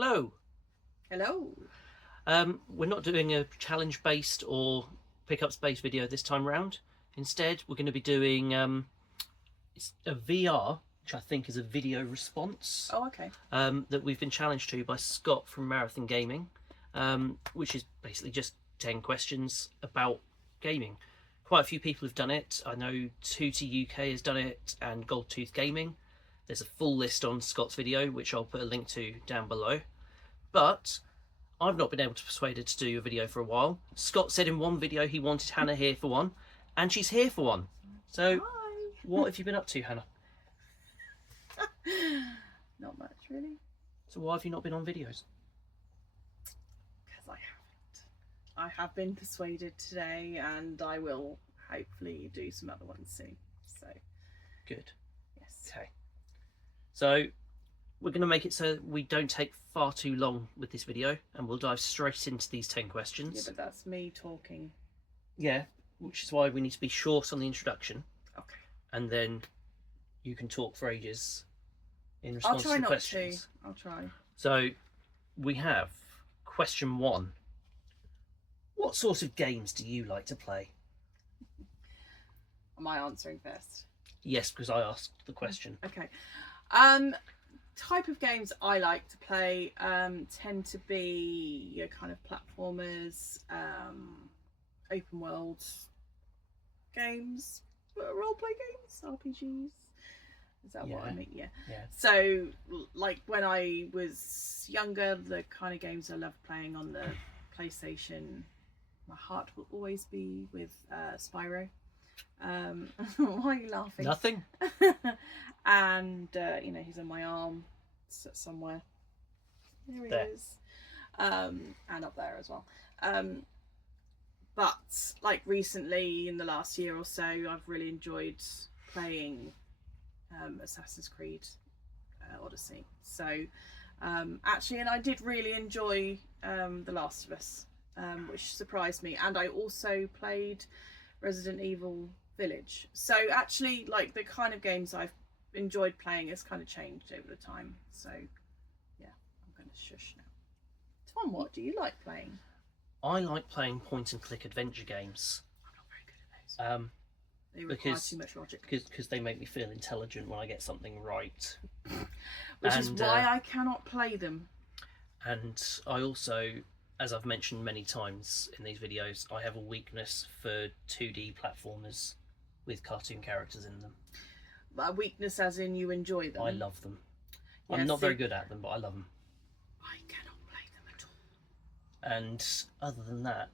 Hello. Hello. We're not doing a challenge-based or pickups-based video this time round. Instead, we're going to be doing it's a VR, which I think is a video response. Oh, okay. That we've been challenged to by Scott from Marathon Gaming, which is basically just 10 questions about gaming. Quite a few people have done it. I know Tooty UK has done it and Goldtooth Gaming. There's a full list on Scott's video, which I'll put a link to down below. But I've not been able to persuade her to do a video for a while. Scott said in one video he wanted Hannah here for one, and she's here for one. So, Hi. what have you been up to, Hannah? Not much, really. So why have you not been on videos? Because I haven't. I have been persuaded today, and I will hopefully do some other ones soon. So, Good. yes. Okay. So, we're going to make it so we don't take far too long with this video, and we'll dive straight into these 10 Yeah, questions. but that's me talking. Yeah, which is why we need to be short on the introduction, Okay. and then you can talk for ages in I'll response try to the not questions. to. I'll try. So, we have question 1. What sort of games do you like to play? Am I answering first? Yes, because I asked the question. Okay. Type of games I like to play tend to be your kind of platformers, open world games, role-play games, RPGs. Is that what I Yeah. mean? Yeah. Yeah. So, like when I was younger, the kind of games I loved playing on the PlayStation, my heart will always be with Spyro. Why are you laughing? Nothing? And he's on my arm somewhere. There he There. is. And up there as well. But like recently, in the last year or so, I've really enjoyed playing Assassin's Creed Odyssey. So actually, and I did really enjoy The Last of Us, which surprised me. And I also played Resident Evil Village. So actually, like, the kind of games I've enjoyed playing has kind of changed over the time. So yeah, I'm going to shush now. Tom, what do you like playing? I like playing point and click adventure games. I'm not very good at those. They require Because- too much logic. Because they make me feel intelligent when I get something right. Which is and, why I cannot play them. And I also, as I've mentioned many times in these videos, I have a weakness for 2D platformers with cartoon characters in them. A weakness as in you enjoy them. I love them. Yeah, I'm not very see, good at them, but I love them. I cannot play them at all. And other than that,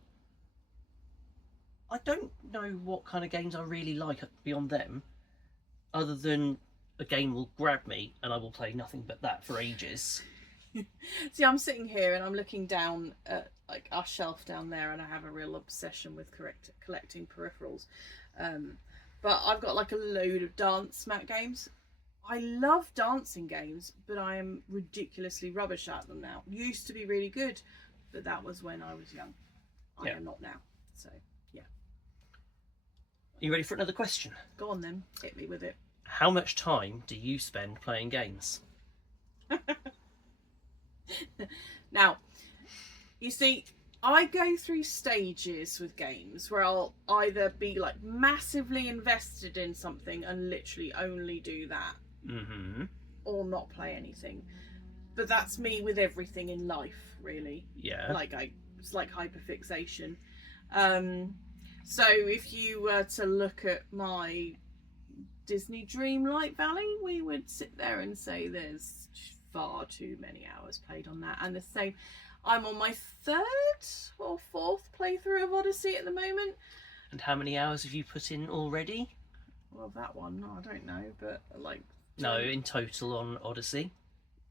I don't know what kind of games I really like beyond them, other than a game will grab me and I will play nothing but that for ages. See, I'm sitting here and I'm looking down at like our shelf down there, and I have a real obsession with collecting peripherals. But I've got like a load of dance mat games. I love dancing games, but I am ridiculously rubbish at them now. Used to be really good, but that was when I was young. I Yeah. am not now. So yeah, Are you ready for another question? go on then, hit me with it. How much time do you spend playing games? Now, you see, I go through stages with games where I'll either be like massively invested in something and literally only do that, Mm-hmm. or not play anything. But that's me with everything in life, really. Yeah. It's like hyperfixation. So if you were to look at my Disney Dreamlight Valley, we would sit there and say there's far too many hours played on that. And the same, I'm on my 3rd or 4th playthrough of Odyssey at the moment. And how many hours have you put in already? Well, that one, I don't know, but like No, in total on Odyssey.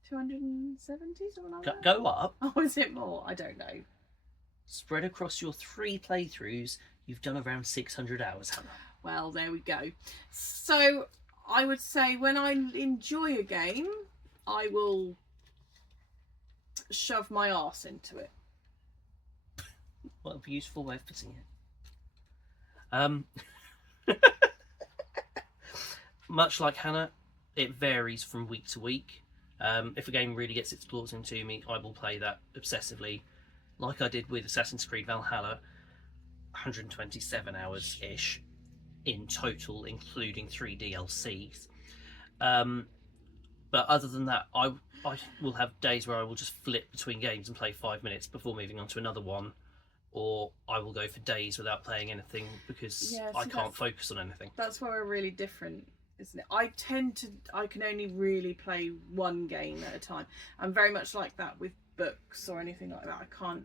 270, something like that. Go up. Oh, is it more? I don't know. Spread across your 3 playthroughs, you've done around 600 hours, Hannah. Well, there we go. So I would say when I enjoy a game, I will shove my arse into it. What a beautiful way of putting it. Much like Hannah, it varies from week to week. If a game really gets its claws into me, I will play that obsessively, like I did with Assassin's Creed Valhalla, 127 hours ish in total, including 3 DLCs. But other than that, I will have days where I will just flip between games and play 5 minutes before moving on to another one, or I will go for days without playing anything because I can't focus on anything. That's where we're really different, isn't it? I can only really play one game at a time. I'm very much like that with books or anything like that. I can't,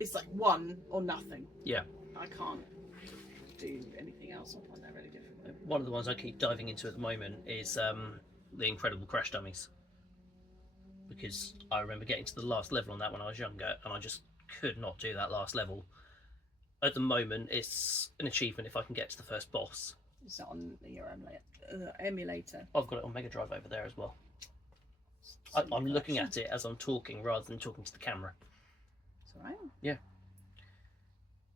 it's like one or nothing. Yeah. I can't do anything else. I find that really difficult. One of the ones I keep diving into at the moment is the Incredible Crash Dummies, because I remember getting to the last level on that when I was younger, and I just could not do that last level. At the moment, it's an achievement if I can get to the first boss. Is that on your emulator? I've got it on Mega Drive over there as well. I'm looking at it as I'm talking rather than talking to the camera. It's alright. Yeah.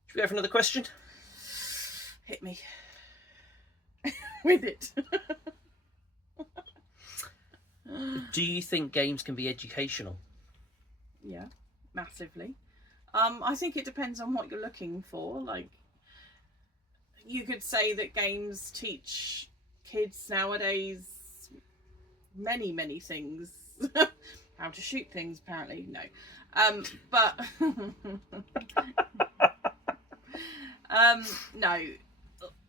Should we go for another question? Hit me with it. Do you think games can be educational? Yeah, massively. I think it depends on what you're looking for. Like, you could say that games teach kids nowadays many things. How to shoot things, apparently. No. But no.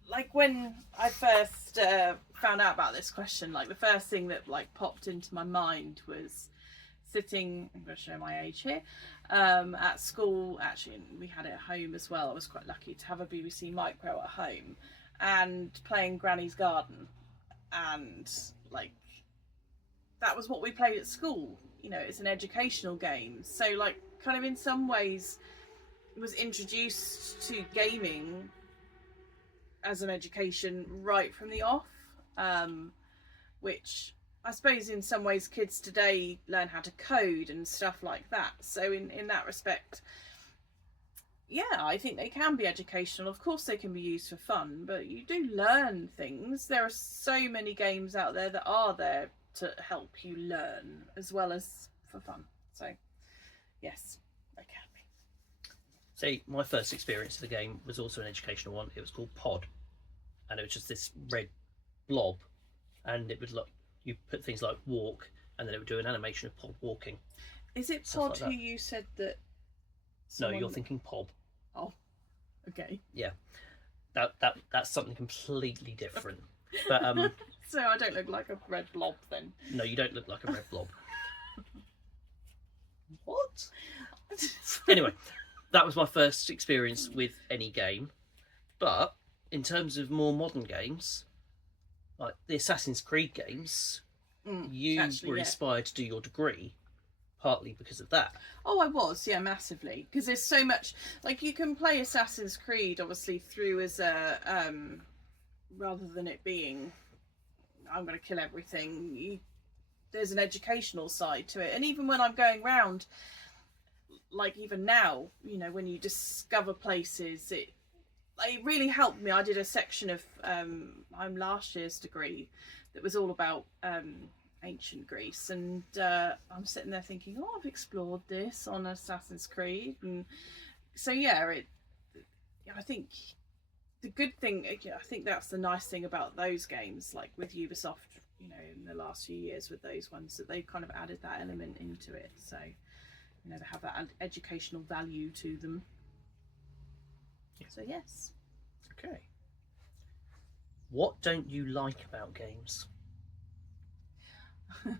Like, when I first found out about this question, like, the first thing that like popped into my mind was sitting, I'm going to show my age here, at school. Actually, we had it at home as well. I was quite lucky to have a BBC Micro at home, and playing Granny's Garden, and like, that was what we played at school. You know, it's an educational game, so like, kind of in some ways was introduced to gaming as an education right from the off, which I suppose in some ways kids today learn how to code and stuff like that. So in that respect, yeah, I think they can be educational. Of course they can be used for fun, but you do learn things. There are so many games out there that are there to help you learn as well as for fun. So yes, they can be. See, my first experience of the game was also an educational one. It was called Pod, and it was just this red blob, and it would, like, you put things like walk, and then it would do an animation of Pod walking. Is it Pod like who you said that? No, you're thinking Pob. Oh, okay. Yeah, that's something completely different. But so I don't look like a red blob then. No, you don't look like a red blob. What? Anyway, that was my first experience with any game. But in terms of more modern games, like the Assassin's Creed games, you were inspired to do your degree partly because of that. Oh, I was, yeah, massively. Because there's so much, like, you can play Assassin's Creed obviously through as a rather than it being I'm going to kill everything, there's an educational side to it. And even when I'm going round, like even now, you know, when you discover places, it really helped me. I did a section of I'm last year's degree that was all about ancient Greece, and I'm sitting there thinking, oh, I've explored this on Assassin's Creed. And so yeah, I think the good thing, I think that's the nice thing about those games, like with Ubisoft, you know, in the last few years with those ones, that they've kind of added that element into it. So, you know, they have that educational value to them. Yeah. So yes. Okay. What don't you like about games? It's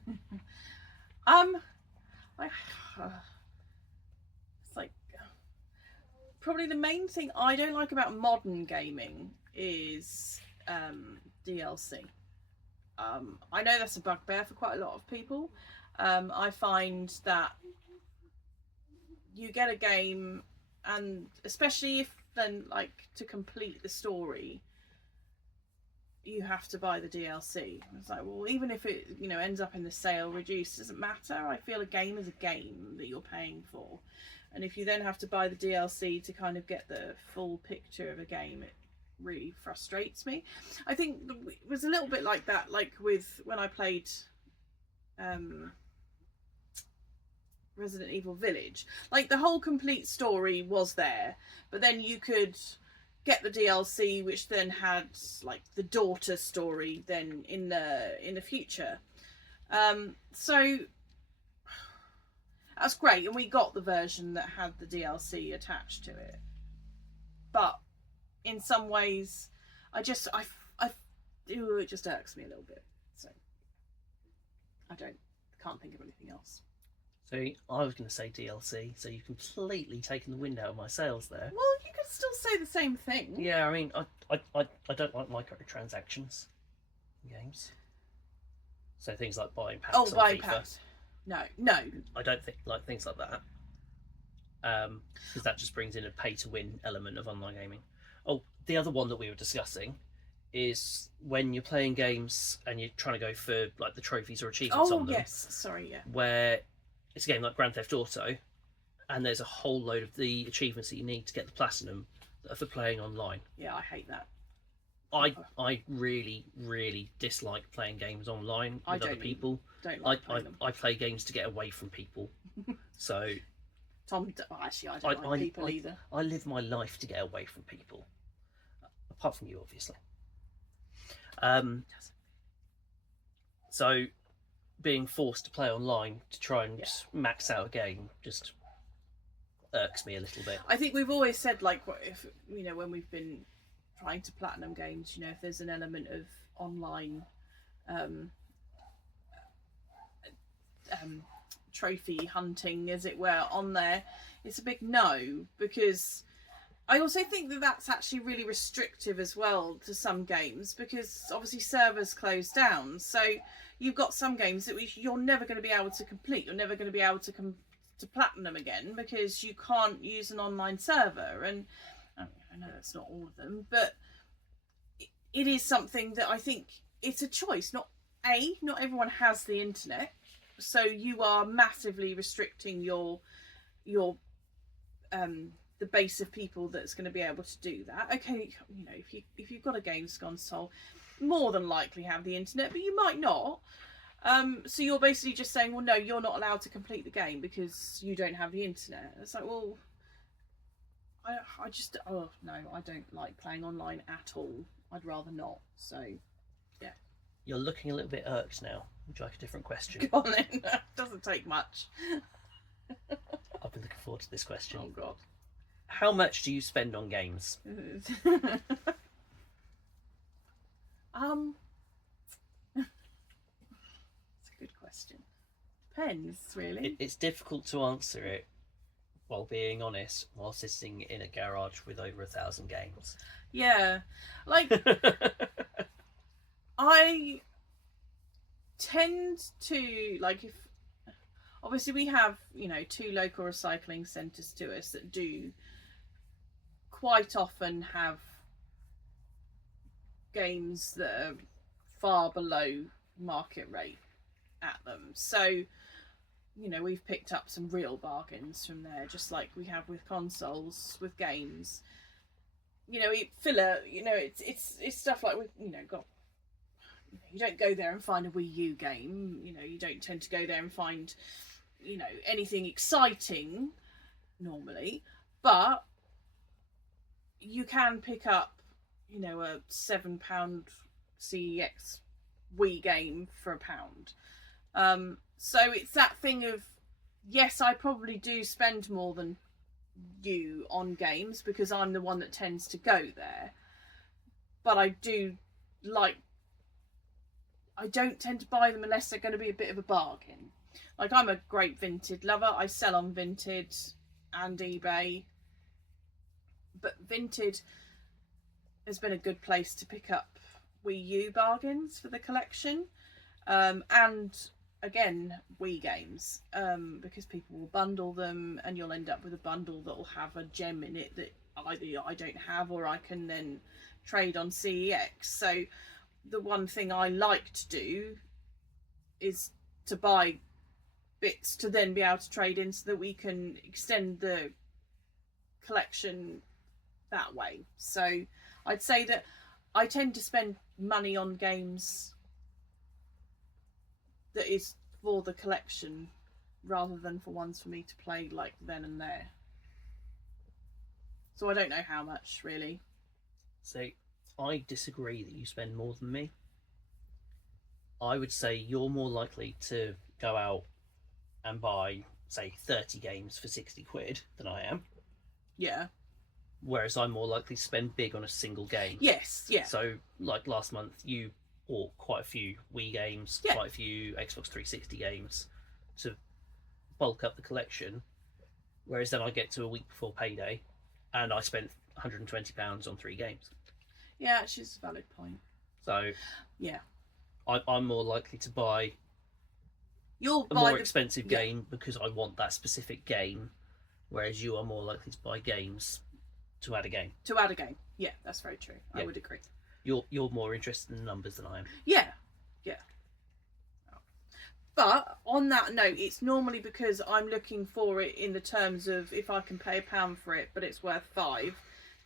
like probably the main thing I don't like about modern gaming is DLC. I know that's a bugbear for quite a lot of people. I find that you get a game, and especially if then, like, to complete the story, you have to buy the DLC. It's like, well, even if it, you know, ends up in the sale reduced, doesn't matter. I feel a game is a game that you're paying for, and if you then have to buy the DLC to kind of get the full picture of a game, it really frustrates me. I think it was a little bit like that, like with when I played Resident Evil Village. Like the whole complete story was there, but then you could get the DLC, which then had like the daughter story then in the future. So that's great, and we got the version that had the DLC attached to it. But in some ways, it just irks me a little bit. So can't think of anything else. So I was going to say DLC, so you've completely taken the wind out of my sails there. Well, you could still say the same thing. Yeah, I mean, I don't like microtransactions in games. So things like buying packs. Oh, buying FIFA. packs. No. I don't like things like that. Because that just brings in a pay-to-win element of online gaming. Oh, the other one that we were discussing is when you're playing games and you're trying to go for like the trophies or achievements on them. Oh yes, sorry, yeah. Where it's a game like Grand Theft Auto, and there's a whole load of the achievements that you need to get the platinum that are for playing online. Yeah, I hate that. I really, really dislike playing games online with other people. Don't like playing them. I play games to get away from people. So Tom, actually, I don't like people either. I live my life to get away from people, apart from you, obviously. So being forced to play online to try and max out a game just irks me a little bit. I think we've always said, like, if when we've been trying to platinum games, if there's an element of online trophy hunting, as it were, on there, it's a big no, because I also think that that's actually really restrictive as well to some games, because obviously servers close down, so you've got some games that you're never going to be able to complete, you're never going to be able to platinum again, because you can't use an online server. And I know that's not all of them, but it is something that I think it's a choice. Not everyone has the internet, so you are massively restricting your the base of people that's going to be able to do that. Okay, if you've got a games console, more than likely have the internet, but you might not. So you're basically just saying, well, no, you're not allowed to complete the game because you don't have the internet. It's like, well, I don't like playing online at all. I'd rather not. So, yeah. You're looking a little bit irked now. Would you like a different question? Go on then. Doesn't take much. I've been looking forward to this question. Oh, God. How much do you spend on games? It's a good question. Depends, really. It's difficult to answer it while being honest, while sitting in a garage with over 1,000 games. Yeah. Like, I tend to, like, if obviously we have, 2 local recycling centres to us that do quite often have games that are far below market rate at them. So, we've picked up some real bargains from there, just like we have with consoles, with games. Filler, it's stuff like we've, got, you don't go there and find a Wii U game, you don't tend to go there and find, anything exciting normally, but you can pick up, a £7 CEX Wii game for £1. So it's that thing of, yes, I probably do spend more than you on games because I'm the one that tends to go there, but I don't tend to buy them unless they're going to be a bit of a bargain. Like, I'm a great Vinted lover. I sell on Vinted and eBay, but Vinted has been a good place to pick up Wii U bargains for the collection, and again Wii games, because people will bundle them and you'll end up with a bundle that will have a gem in it that either I don't have or I can then trade on CEX. So the one thing I like to do is to buy bits to then be able to trade in so that we can extend the collection that way. So I'd say that I tend to spend money on games that is for the collection rather than for ones for me to play like then and there. So I don't know how much really. So I disagree that you spend more than me. I would say you're more likely to go out and buy, say, 30 games for 60 quid than I am. Yeah. Whereas I'm more likely to spend big on a single game. Yes, yeah. So, like last month, you bought quite a few Wii games, Yeah. quite a few Xbox 360 games to bulk up the collection. Whereas then I get to a week before payday and I spent £120 on 3 games. Yeah, actually, it's a valid point. So, yeah, I'm more likely to buy You'll a buy more the expensive game because I want that specific game, whereas you are more likely to buy games to add a game. to add a game. Yeah, that's very true. I Yeah. would agree. You're more interested in numbers than I am. Yeah, yeah. But on that note, it's normally because I'm looking for it in the terms of if I can pay £1 for it, but it's worth £5,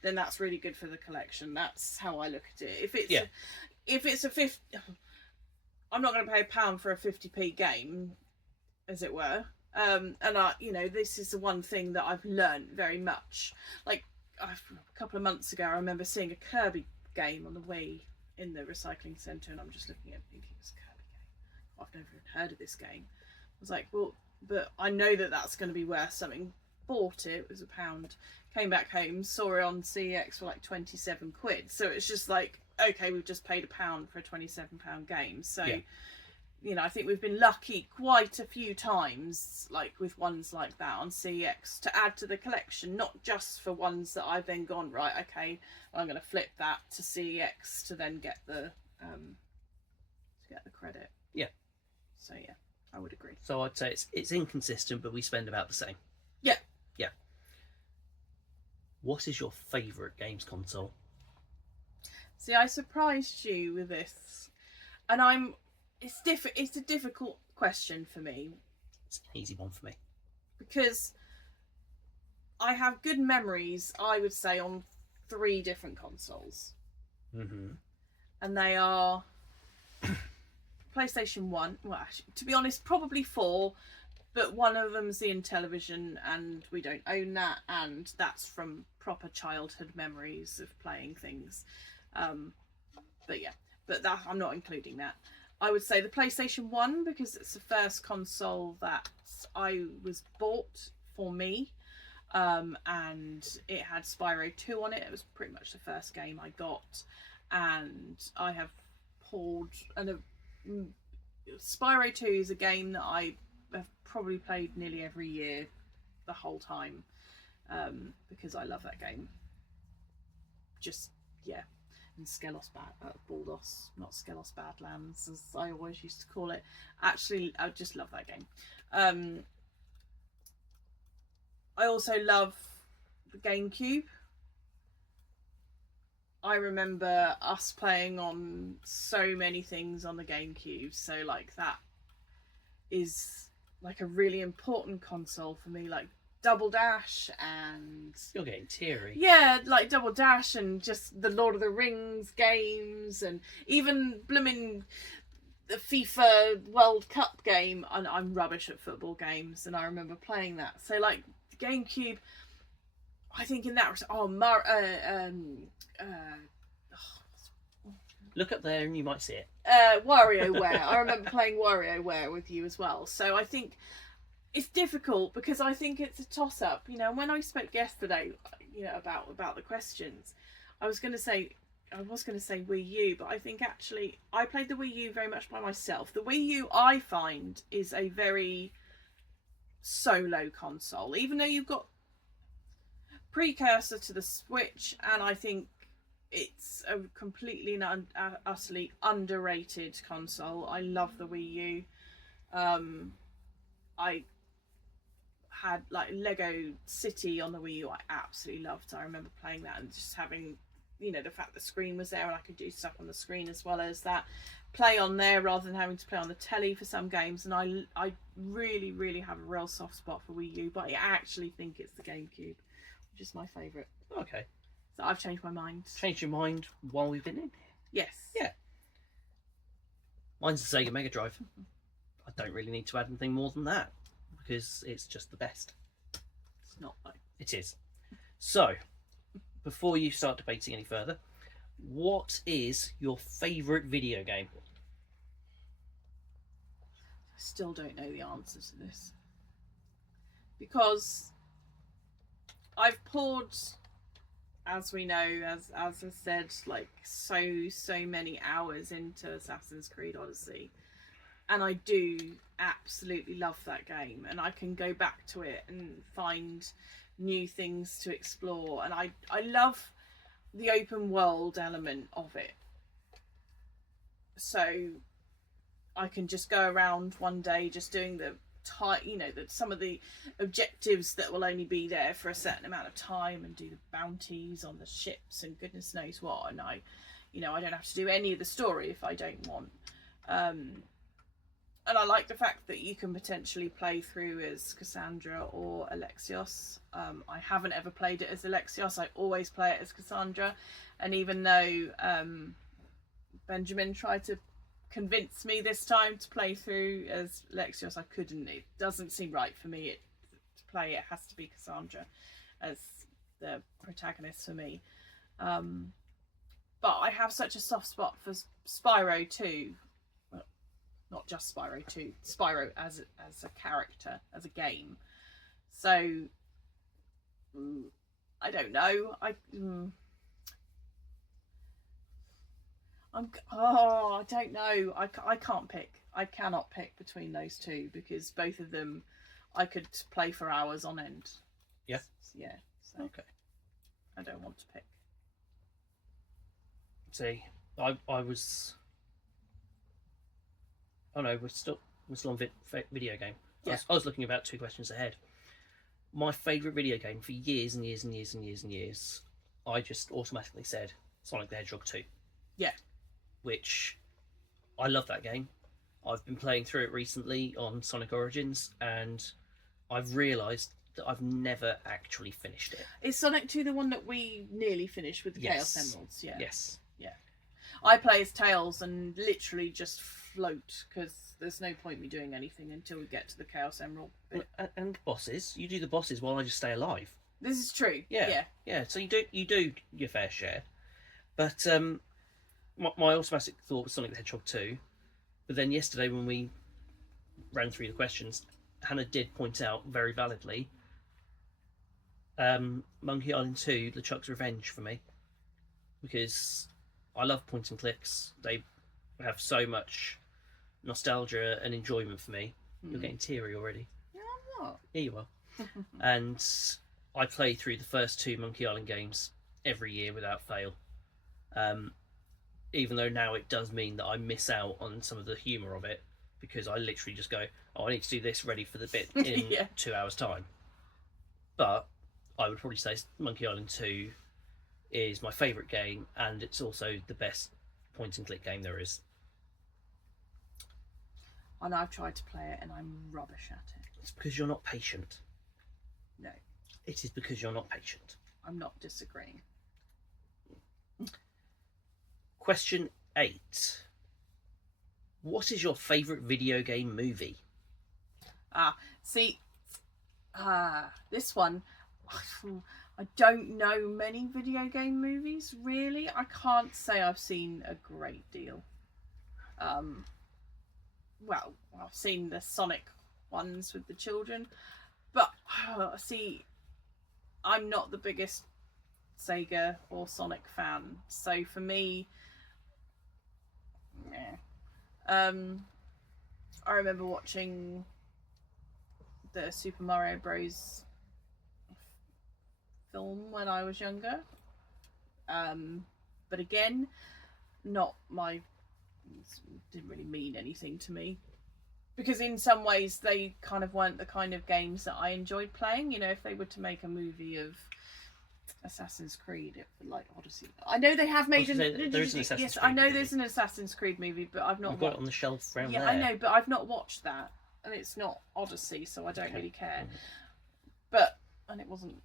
then that's really good for the collection. That's how I look at it. If it's a 50, I'm not going to pay £1 for a 50p game, as it were. And this is the one thing that I've learned very much. Like a couple of months ago, I remember seeing a Kirby game on the Wii in the recycling centre, and I'm just looking at it thinking it's a Kirby game. I've never even heard of this game. I was like, well, but I know that that's going to be worth something. Bought it was £1. Came back home, saw it on CEX for like 27 quid. So it's just like, okay, we've just paid £1 for a £27 game. So, I think we've been lucky quite a few times, like with ones like that on CEX, to add to the collection, not just for ones that I've then gone, right, okay, I'm going to flip that to CEX to then get the credit. Yeah. So yeah, I would agree. So I'd say it's inconsistent, but we spend about the same. Yeah. Yeah. What is your favourite games console? See, I surprised you with this, and it's a difficult question for me. It's an easy one for me. Because I have good memories, I would say, on 3 different consoles. Mm-hmm. And they are PlayStation 1. Well, actually, to be honest, probably 4. But one of them's the Intellivision, and we don't own that. And that's from proper childhood memories of playing things. But that I'm not including that. I would say the PlayStation 1 because it's the first console that I was bought for me, and it had Spyro 2 on it. It was pretty much the first game I got, and I have poured. And Spyro 2 is a game that I have probably played nearly every year, the whole time, because I love that game. And Skelos Baldos, not Skelos Badlands, as I always used to call it. Actually, I just love that game. I also love the GameCube. I remember us playing on so many things on the GameCube, so like that is like a really important console for me, like Double Dash and... You're getting teary. Yeah, like Double Dash and just the Lord of the Rings games and even blooming the FIFA World Cup game. And I'm rubbish at football games, and I remember playing that. So like the GameCube, I think in that... Look up there and you might see it. WarioWare. I remember playing WarioWare with you as well. So I think... It's difficult because I think it's a toss-up. When I spoke yesterday, about the questions, I was going to say Wii U, but I think actually I played the Wii U very much by myself. The Wii U, I find, is a very solo console, even though you've got precursor to the Switch, and I think it's a completely and utterly underrated console. I love the Wii U. I had like Lego City on the Wii U. I absolutely loved. I remember playing that and just having, the fact the screen was there and I could do stuff on the screen as well as that, play on there rather than having to play on the telly for some games. And I really, really have a real soft spot for Wii U, but I actually think it's the GameCube, which is my favourite. Okay. So I've changed my mind. Changed your mind while we've been in here? Yes. Yeah. Mine's the Sega Mega Drive. I don't really need to add anything more than that because it's just the best. It's not though. It is. So, before you start debating any further, what is your favourite video game? I still don't know the answer to this because I've poured, as we know, as I said, like so many hours into Assassin's Creed Odyssey, and I do absolutely love that game, and I can go back to it and find new things to explore, and I love the open world element of it. So I can just go around one day just doing some of the objectives that will only be there for a certain amount of time, and do the bounties on the ships and goodness knows what, and I don't have to do any of the story if I don't want. And I like the fact that you can potentially play through as Cassandra or Alexios. I haven't ever played it as Alexios. I always play it as Cassandra. And even though Benjamin tried to convince me this time to play through as Alexios, I couldn't. It doesn't seem right for me to play. It has to be Cassandra as the protagonist for me. But I have such a soft spot for Spyro 2. Not just Spyro 2, Spyro as a character, as a game. So I don't know. I don't know. I can't pick. I cannot pick between those two because both of them I could play for hours on end. Yeah. Yeah. So okay. I don't want to pick. See, I was. Oh no, we're still on video game. Yeah. I was looking about 2 questions ahead. My favourite video game for years and years and years and years and years, I just automatically said Sonic the Hedgehog 2. Yeah. Which, I love that game. I've been playing through it recently on Sonic Origins, and I've realised that I've never actually finished it. Is Sonic 2 the one that we nearly finished with the Yes. Chaos Emeralds? Yeah. Yes. Yeah. I play as Tails and literally just float because there's no point me doing anything until we get to the Chaos Emerald bit. And bosses. You do the bosses while I just stay alive. This is true. Yeah. So you do your fair share. But my automatic thought was Sonic the Hedgehog 2. But then yesterday when we ran through the questions, Hannah did point out very validly Monkey Island 2, LeChuck's Revenge for me. Because I love point and clicks. They have so much nostalgia and enjoyment for me. You're getting teary already. Yeah, I'm not. Yeah, you are. And I play through the first 2 Monkey Island games every year without fail. Even though now it does mean that I miss out on some of the humour of it because I literally just go, I need to do this ready for the bit in 2 hours' time. But I would probably say Monkey Island 2 is my favourite game, and it's also the best point and click game there is. And I've tried to play it and I'm rubbish at it. It's because you're not patient. No. It is because you're not patient. I'm not disagreeing. Question 8. What is your favourite video game movie? This one, I don't know many video game movies, really. I can't say I've seen a great deal. Well, I've seen the Sonic ones with the children, but see, I'm not the biggest Sega or Sonic fan, so for me, I remember watching the Super Mario Bros. Film when I was younger, but again, didn't really mean anything to me because in some ways they kind of weren't the kind of games that I enjoyed playing. You know, if they were to make a movie of Assassin's Creed, like Odyssey, I know they have made there is an Assassin's yes, Creed I know movie. There's an Assassin's Creed movie, but I've not I've got it on the shelf around there. I know, but I've not watched that, and it's not Odyssey, so I don't really care. And it wasn't.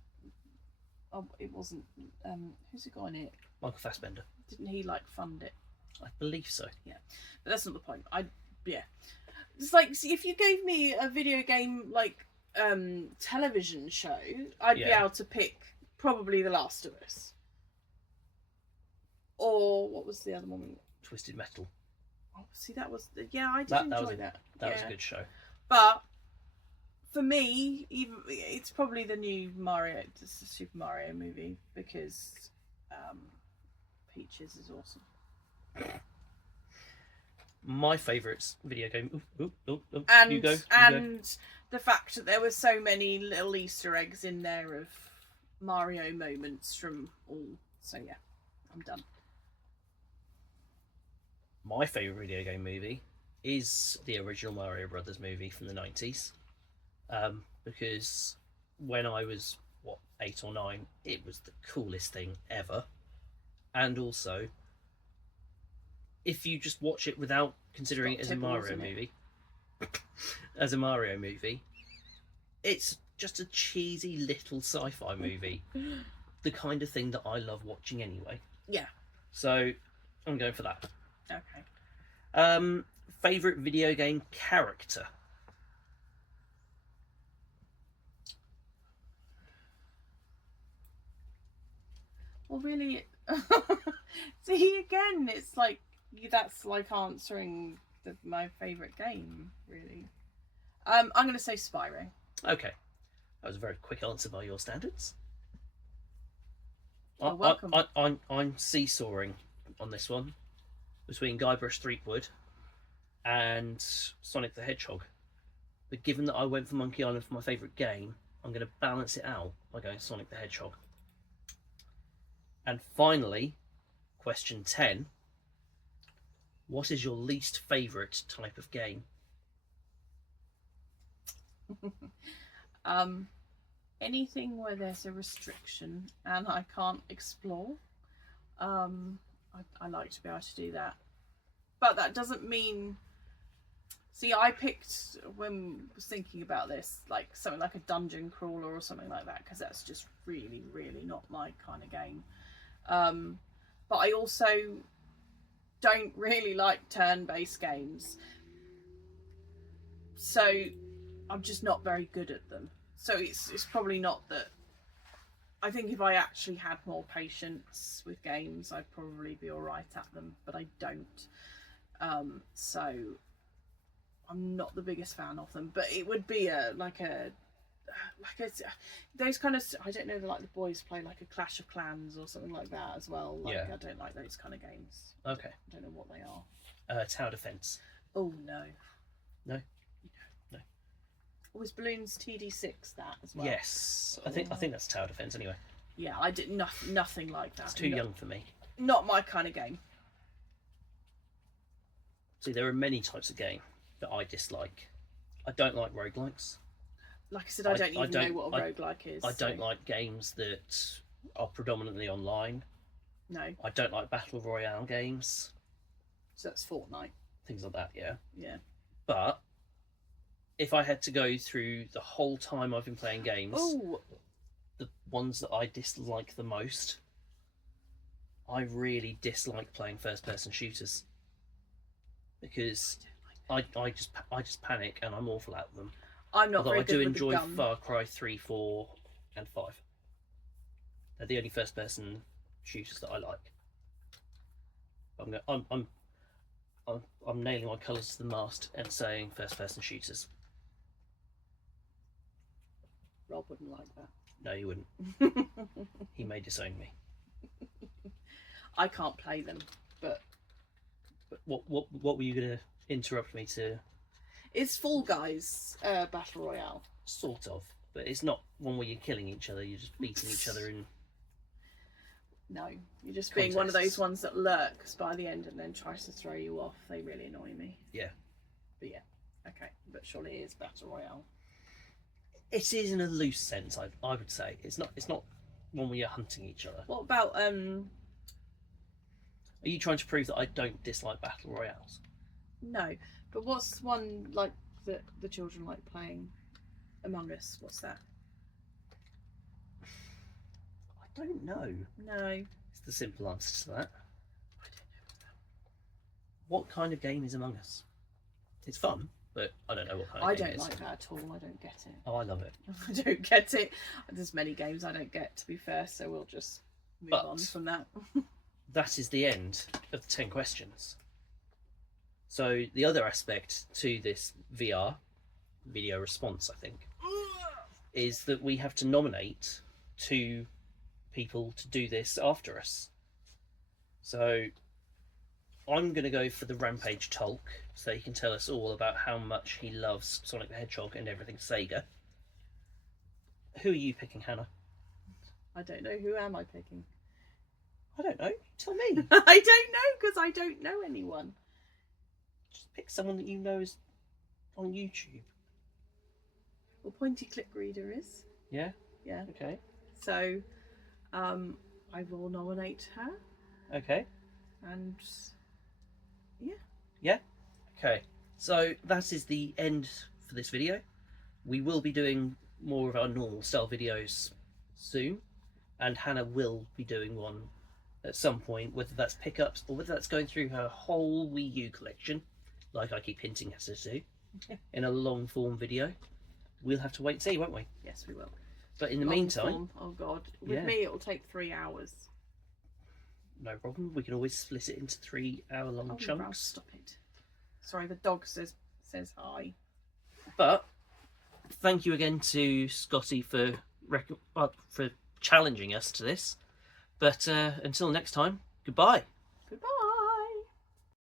Who's the guy in it? Michael Fassbender. Didn't he fund it? I believe so. Yeah, but that's not the point. It's like, see, if you gave me a video game like television show, I'd be Yeah. able to pick probably The Last of Us. Or what was the other one? Twisted Metal. Oh, see, that was I did That enjoy was that. That was a good show. But for me, even it's probably the new Mario, the Super Mario movie, because Peaches is awesome. My favourite video game. And you go. The fact that there were so many little Easter eggs in there of Mario moments from all. So yeah, I'm done. My favourite video game movie is the original Mario Brothers movie from the 90s. Because when I was 8 or 9, it was the coolest thing ever. And also, if you just watch it without considering it as a Mario movie, it's just a cheesy little sci-fi movie. The kind of thing that I love watching anyway. Yeah. So I'm going for that. Okay. Favorite video game character. Well, really, see, again, it's like that's like answering my favourite game, really. I'm going to say Spyro. Okay, that was a very quick answer by your standards. You're welcome. I'm seesawing on this one between Guybrush Threepwood and Sonic the Hedgehog. But given that I went for Monkey Island for my favourite game, I'm going to balance it out by going Sonic the Hedgehog. And finally, question 10. What is your least favourite type of game? Anything where there's a restriction and I can't explore. I like to be able to do that. But that doesn't mean... See, I picked, when I was thinking about this, like something like a dungeon crawler or something like that, because that's just really, really not my kind of game. But I also don't really like turn-based games. So I'm just not very good at them. So it's probably not that... I think if I actually had more patience with games, I'd probably be alright at them, but I don't. So I'm not the biggest fan of them, but it would be those kind of, I don't know, like the boys play like a Clash of Clans or something like that as well. Like, Yeah. I don't like those kind of games. Okay. I don't know what they are. Tower Defense. Oh no. No. Was Balloons TD6 that as well? Yes, I think that's Tower Defense anyway. Yeah, I did nothing like that. It's too young for me. Not my kind of game. See, there are many types of game that I dislike. I don't like roguelikes. Like I said, I don't even know what a roguelike is. I don't like games that are predominantly online. No. I don't like battle royale games. So that's Fortnite. Things like that, yeah. Yeah. But if I had to go through the whole time I've been playing games, the ones that I dislike the most, I really dislike playing first-person shooters because I just panic and I'm awful at them. I'm not. Although very good I do with enjoy the gun. Far Cry 3, 4, and 5. They're the only first-person shooters that I like. I'm nailing my colours to the mast and saying first-person shooters. Rob wouldn't like that. No, you wouldn't. He may disown me. I can't play them, but what were you going to interrupt me to? It's Fall Guys Battle Royale. Sort of, but it's not one where you're killing each other. You're just beating each other in. No, you're just being one of those ones that lurks by the end and then tries to throw you off. They really annoy me. Yeah. But yeah, okay. But surely it is Battle Royale. It is in a loose sense. I would say it's not one where you're hunting each other. What about Are you trying to prove that I don't dislike battle royales? No, but what's one like that the children like playing? Among Us. What's that? I don't know. No. It's the simple answer to that. I don't know. What kind of game is Among Us? It's fun, but I don't know what kind of I game don't it is. like that at all. I don't get it. Oh, I love it. I don't get it. There's many games I don't get, to be fair, so we'll just move on from that. That is the end of the 10 questions. So the other aspect to this VR, video response, I think, is that we have to nominate 2 people to do this after us. So I'm going to go for the Rampage Tolk, so he can tell us all about how much he loves Sonic the Hedgehog and everything Sega. Who are you picking, Hannah? I don't know. Who am I picking? I don't know. Tell me. I don't know, because I don't know anyone. Just pick someone that you know is on YouTube. Well, Pointy Clip Reader is. Yeah? Yeah. Okay. So, I will nominate her. Okay. And yeah. Yeah? Okay. So that is the end for this video. We will be doing more of our normal style videos soon, and Hannah will be doing one at some point, whether that's pickups or whether that's going through her whole Wii U collection, like I keep hinting at her to, in a long form video. We'll have to wait and see, won't we? Yes, we will. But in the Long meantime, form. Oh God, with Yeah. me it'll take 3 hours. no problem. We can always split it into 3-hour-long Ralph, chunks. stop it. Sorry, the dog says hi. But thank you again to Scotty for challenging us to this. But until next time, goodbye.